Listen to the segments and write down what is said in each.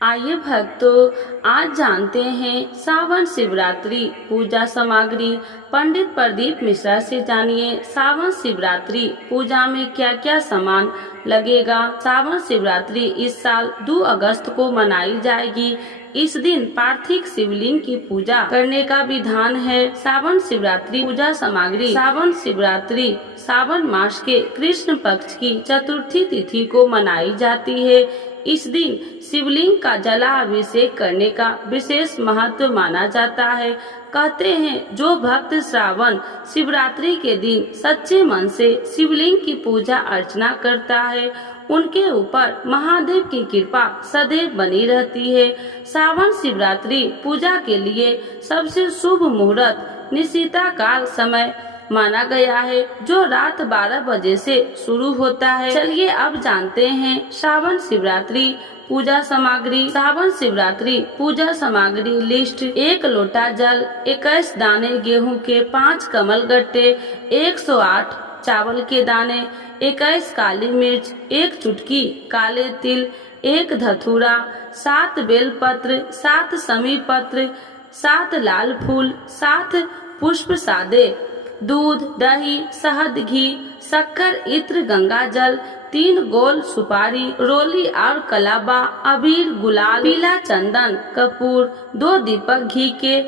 आइए भक्तों, आज जानते हैं सावन शिवरात्रि पूजा सामग्री। पंडित प्रदीप मिश्रा से जानिए सावन शिवरात्रि पूजा में क्या क्या सामान लगेगा। सावन शिवरात्रि इस साल 2 अगस्त को मनाई जाएगी। इस दिन पार्थिव शिवलिंग की पूजा करने का विधान है। सावन शिवरात्रि पूजा सामग्री। सावन शिवरात्रि सावन मास के कृष्ण पक्ष की चतुर्थी तिथि को मनाई जाती है। इस दिन शिवलिंग का जलाभिषेक करने का विशेष महत्व माना जाता है। कहते हैं जो भक्त श्रावण शिवरात्रि के दिन सच्चे मन से शिवलिंग की पूजा अर्चना करता है, उनके ऊपर महादेव की कृपा सदैव बनी रहती है। सावन शिवरात्रि पूजा के लिए सबसे शुभ मुहूर्त निशिता काल समय माना गया है, जो रात 12 बजे से शुरू होता है। चलिए अब जानते हैं सावन शिवरात्रि पूजा सामग्री। सावन शिवरात्रि पूजा सामग्री लिस्ट: 1 लोटा जल, 21 दाने गेहूं के, 5 कमल गट्टे, 108 चावल के दाने, 21 काली मिर्च, 1 चुटकी काले तिल, 1 धतूरा, 7 बेल पत्र, 7 समी पत्र, 7 लाल फूल, 7 पुष्प सादे, दूध, दही, शहद, घी, शक्कर, इत्र, गंगा जल, 3 गोल सुपारी, रोली और कलाबा, अबीर, गुलाल, पीला चंदन, कपूर, 2 दीपक घी के,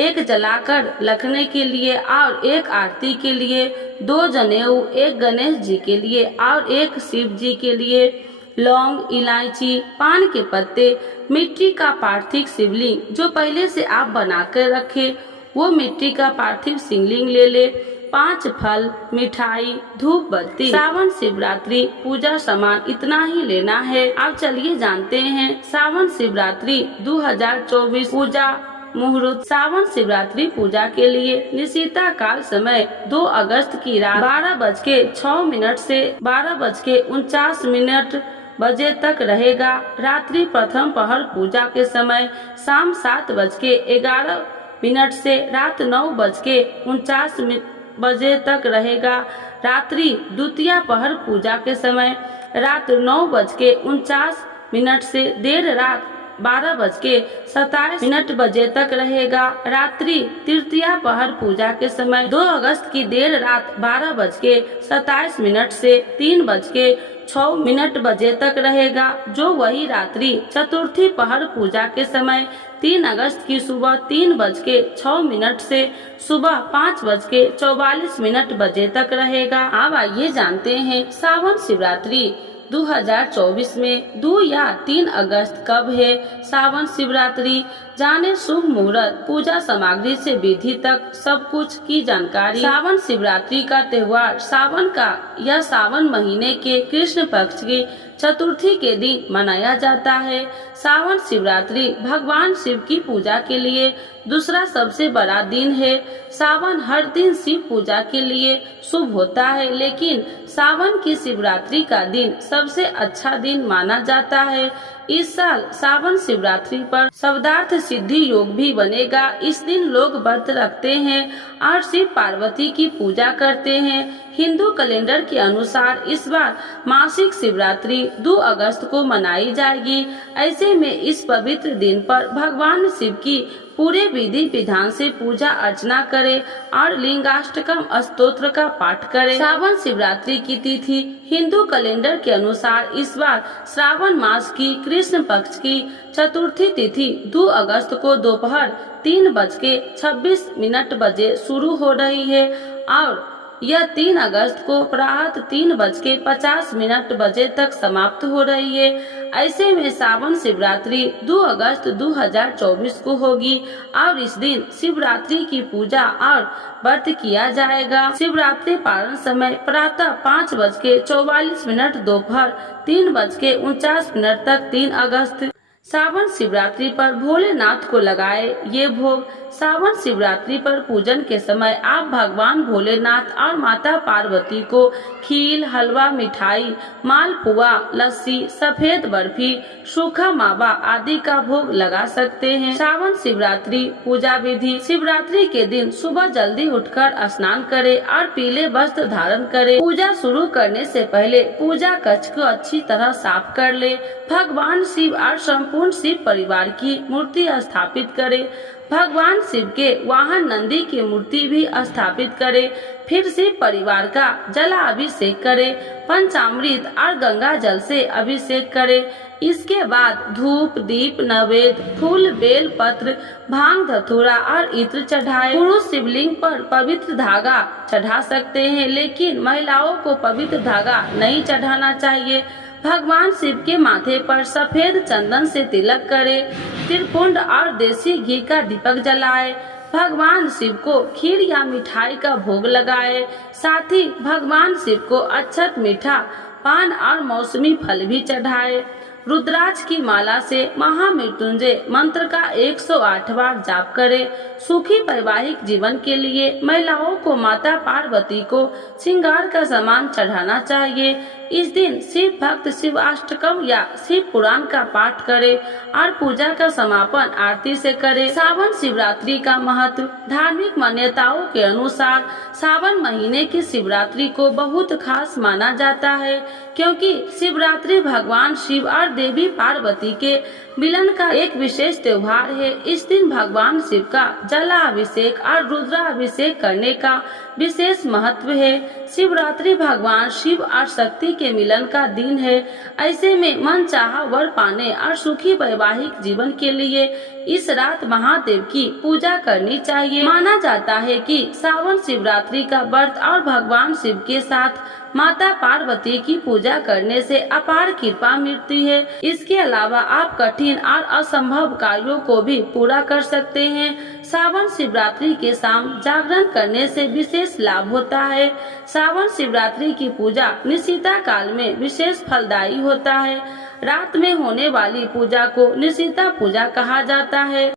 1 जलाकर रखने के लिए और 1 आरती के लिए, 2 जनेऊ, 1 गणेश जी के लिए और 1 शिव जी के लिए, लौंग, इलायची, पान के पत्ते, मिट्टी का पार्थिव शिवलिंग जो पहले से आप बना कर रखे वो मिट्टी का पार्थिव शिवलिंग ले ले, 5 फल, मिठाई, धूप बत्ती। सावन शिवरात्रि पूजा सामान इतना ही लेना है। अब चलिए जानते हैं सावन शिवरात्रि 2024 पूजा मुहूर्त। सावन शिवरात्रि पूजा के लिए निशिता काल समय 2 अगस्त की रात 12:06 से 12:49 बजे तक रहेगा। रात्रि प्रथम पहर पूजा के समय शाम 7:11 से रात 9:49 बजे तक रहेगा। रात्रि द्वितीय पहर पूजा के समय रात 9:49 से देर रात 12:27 बजे तक रहेगा। रात्रि तृतीय पहर पूजा के समय 2 अगस्त की देर रात 12:27 से 3:06 बजे तक रहेगा, जो वही रात्रि चतुर्थी पहर पूजा के समय 3 अगस्त की सुबह 3:06 से सुबह 5:44 बजे तक रहेगा। अब आइए जानते हैं सावन शिवरात्रि 2024 में 2 या 3 अगस्त कब है। सावन शिवरात्रि जाने शुभ मुहूर्त, पूजा सामग्री से विधि तक सब कुछ की जानकारी। सावन शिवरात्रि का त्योहार सावन का या सावन महीने के कृष्ण पक्ष की चतुर्थी के दिन मनाया जाता है। सावन शिवरात्रि भगवान शिव की पूजा के लिए दूसरा सबसे बड़ा दिन है। सावन हर दिन शिव पूजा के लिए शुभ होता है, लेकिन सावन की शिवरात्रि का दिन सबसे अच्छा दिन माना जाता है। इस साल सावन शिवरात्रि पर शब्दार्थ सिद्धि योग भी बनेगा। इस दिन लोग व्रत रखते हैं और शिव पार्वती की पूजा करते हैं। हिंदू कैलेंडर के अनुसार इस बार मासिक शिवरात्रि 2 अगस्त को मनाई जाएगी। ऐसे में इस पवित्र दिन पर भगवान शिव की पूरे विधि विधान से पूजा अर्चना करें और लिंगाष्टकम स्तोत्र का पाठ करें। सावन शिवरात्रि की तिथि हिंदू कैलेंडर के अनुसार इस बार श्रावण मास की कृष्ण पक्ष की चतुर्थी तिथि 2 अगस्त को दोपहर 3:26 बजे शुरू हो रही है और यह 3 अगस्त को प्रातः 3:50 बजे तक समाप्त हो रही है। ऐसे में सावन शिवरात्रि 2 अगस्त 2024 को होगी और इस दिन शिवरात्रि की पूजा और व्रत किया जाएगा। शिवरात्रि पारण समय प्रातः 5:44 दोपहर 3:49 तक 3 अगस्त। सावन शिवरात्रि पर भोलेनाथ को लगाए ये भोग। सावन शिवरात्रि पर पूजन के समय आप भगवान भोलेनाथ और माता पार्वती को खीर, हलवा, मिठाई, मालपुआ, लस्सी, सफेद बर्फी, सूखा मावा आदि का भोग लगा सकते हैं। सावन शिवरात्रि पूजा विधि: शिवरात्रि के दिन सुबह जल्दी उठकर स्नान करें और पीले वस्त्र धारण करें। पूजा शुरू करने से पहले पूजा कक्ष को अच्छी तरह साफ कर ले। भगवान शिव और संपूर्ण शिव परिवार की मूर्ति स्थापित करें। भगवान शिव के वाहन नंदी की मूर्ति भी स्थापित करें। फिर शिव परिवार का जलाभिषेक करें। पंचामृत और गंगा जल से अभिषेक करें। इसके बाद धूप, दीप, नैवेद्य, फूल, बेल पत्र, भांग, धतूरा और इत्र चढ़ाएं। पुरुष शिवलिंग पर पवित्र धागा चढ़ा सकते हैं, लेकिन महिलाओं को पवित्र धागा नहीं चढ़ाना चाहिए। भगवान शिव के माथे पर सफेद चंदन से तिलक करें। त्रिपुंड और देसी घी का दीपक जलाएं। भगवान शिव को खीर या मिठाई का भोग लगाएं। साथ ही भगवान शिव को अक्षत, मीठा पान और मौसमी फल भी चढ़ाएं। रुद्राक्ष की माला से महामृत्युंजय मंत्र का 108 बार जाप करें। सुखी वैवाहिक जीवन के लिए महिलाओं को माता पार्वती को श्रृंगार का सामान चढ़ाना चाहिए। इस दिन शिव भक्त शिवाष्टकम या शिव पुराण का पाठ करें और पूजा का समापन आरती से करें। सावन शिवरात्रि का महत्व। धार्मिक मान्यताओं के अनुसार सावन महीने की शिवरात्रि को बहुत खास माना जाता है, क्योंकि शिवरात्रि भगवान शिव और देवी पार्वती के मिलन का एक विशेष त्योहार है। इस दिन भगवान शिव का जलाभिषेक और रुद्राभिषेक करने का विशेष महत्व है। शिवरात्रि भगवान शिव और शक्ति के मिलन का दिन है। ऐसे में मनचाहा वर पाने और सुखी वैवाहिक जीवन के लिए इस रात महादेव की पूजा करनी चाहिए। माना जाता है कि सावन शिवरात्रि का व्रत और भगवान शिव के साथ माता पार्वती की पूजा करने से अपार कृपा मिलती है। इसके अलावा आप कठिन और असंभव कार्यों को भी पूरा कर सकते हैं। सावन शिवरात्रि के शाम जागरण करने से विशेष लाभ होता है। सावन शिवरात्रि की पूजा निशिता काल में विशेष फलदायी होता है। रात में होने वाली पूजा को निशिता पूजा कहा जाता है।